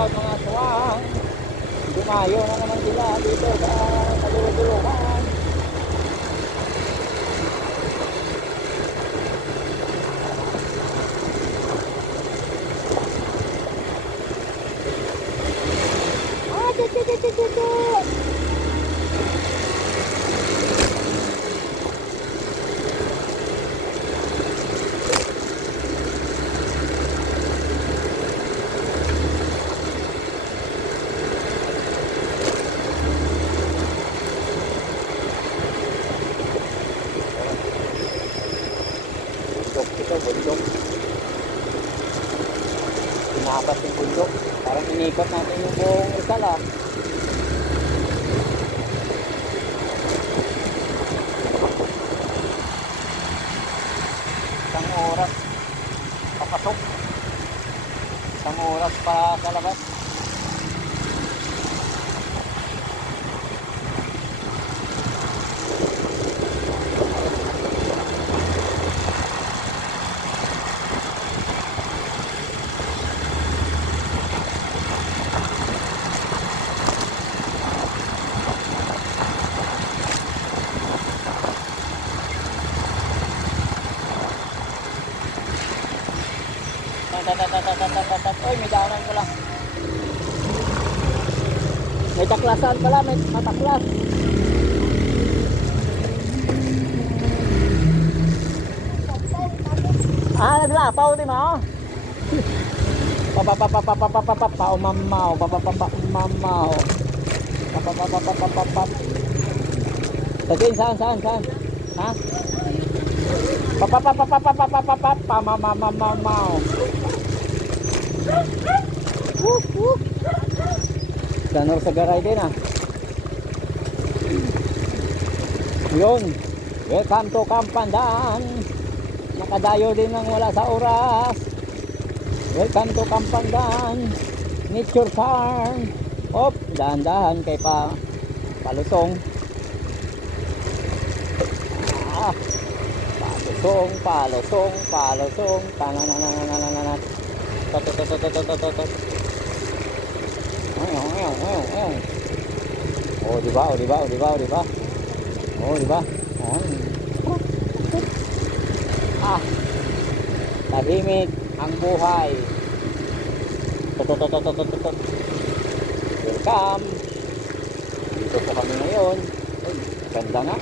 out mga swang. Dumayo na naman sila dito sa kalululuhan. Ito, bundok. Pinapas yung bundok. Parang inikot natin yung buong Rizal ah. Isang oras papasok. Isang oras para sa labas. Oy, may daanan pala. May taklasan pala, may mataklas. Naglapaw di mo. Umamaw. Saan? Ha? Pamamamaw. Ganor sa garay din ah. Yun. Welcome to Kampandan. Nakadayo din ng wala sa oras. Welcome to Kampandan Nature Farm. Op, dahan-dahan kay palusong. Palusong. Tananananananana. Tot. Ayaw. Oh, di ba? Tahimik ang buhay. Tot. Welcome. Dito po kami ngayon. Ay, ganda nga.